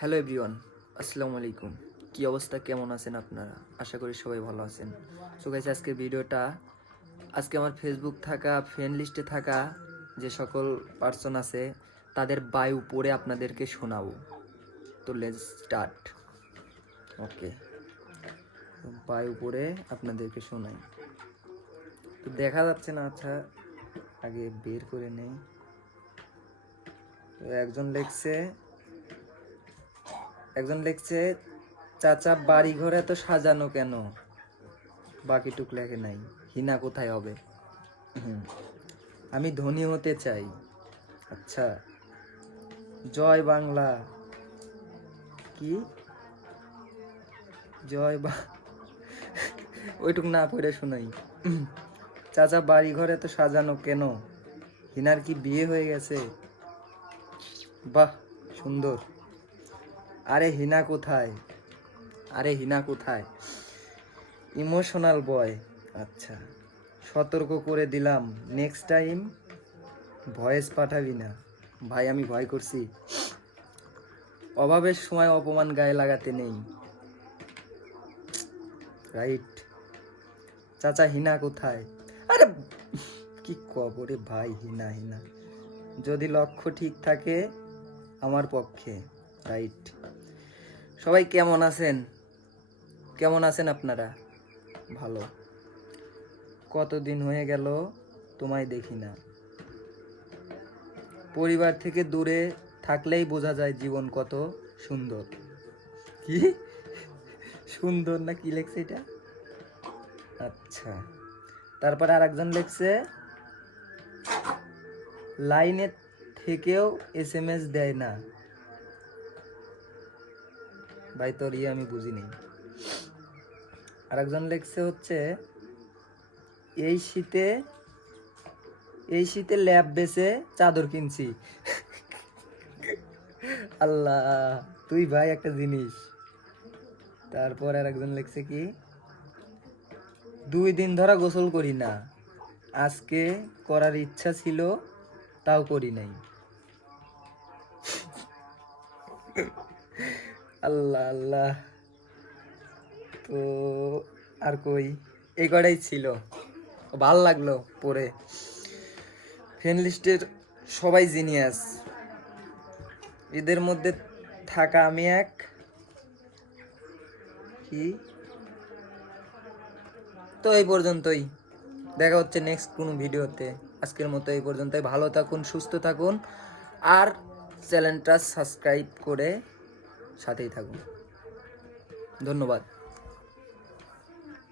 Hello everyone, আসসালামু আলাইকুম। কী অবস্থা, কেমন আছেন আপনারা? আশা করি সবাই ভালো আছেন। সো গাইস, আজকে আমার ফেসবুক থাকা ফ্রেন্ড লিস্টে থাকা যে সকল পার্সন আছে তাদের বায়ু পড়ে আপনাদেরকে শোনাবো। তো লেটস স্টার্ট। ওকে, বায়ু পড়ে আপনাদেরকে শোনাই। তো দেখা যাচ্ছে না, আচ্ছা আগে বের করে নেই। তো একজন লিখছে চাচা বাড়ি ঘরে তো সাজানো কেন, বাকিটুক লেখে নাই। হিনা কোথায় হবে? আমি ধনী হতে চাই। আচ্ছা, জয় বাংলা। কি জয় বা ওইটুক না পড়ে শোনাই। চাচা বাড়ি ঘরে তো সাজানো কেন, হিনার কি বিয়ে হয়ে গেছে? বাহ, সুন্দর। আরে হিনা কোথায়? ইমোশনাল বয়। আচ্ছা, সতর্ক করে দিলাম, নেক্সট টাইম ভয়েস পাঠাবি না। ভাই, আমি ভয় করছি। অভাবের সময় অপমান গায়ে লাগাতে নেই। রাইট। চাচা হিনা কোথায়? আরে কি কবরে ভাই, হিনা যদি লক্ষ্য ঠিক থাকে আমার পক্ষে। রাইট। সবাই কেমন আছেন আপনারা? ভালো। কতদিন হয়ে গেল তোমায় দেখি না। পরিবার থেকে দূরে থাকলেই বোঝা যায় জীবন কত সুন্দর। কি সুন্দর না কি লেখছে এটা? আচ্ছা, তারপরে আর একজন লেখছে লাইনে থেকেও SMS দেয় না। ভাই, তোর আমি বুঝিনি। আর একজন লেখছে হচ্ছে এই শীতে ল্যাব বেচে চাদর কিনছি। আল্লাহ, তুই ভাই একটা জিনিস। তারপর আর একজন লেখছে কি 2 দিন ধরা গোসল করি না, আজকে করার ইচ্ছা ছিল তাও করি নাই। আল্লাহ আল্লাহ। তো আর কই, এই কটাই ছিল। ভাল লাগলো পড়ে। ফ্রেন্ড লিস্টের সবাই জিনিয়াস, এদের মধ্যে থাকা আমি এক। কি তো এই পর্যন্তই, দেখা হচ্ছে নেক্সট কোনো ভিডিওতে। আজকের মতো এই পর্যন্তই। ভালো থাকুন, সুস্থ থাকুন, আর চ্যানেলটা সাবস্ক্রাইব করে সাথেই থাকুন। ধন্যবাদ।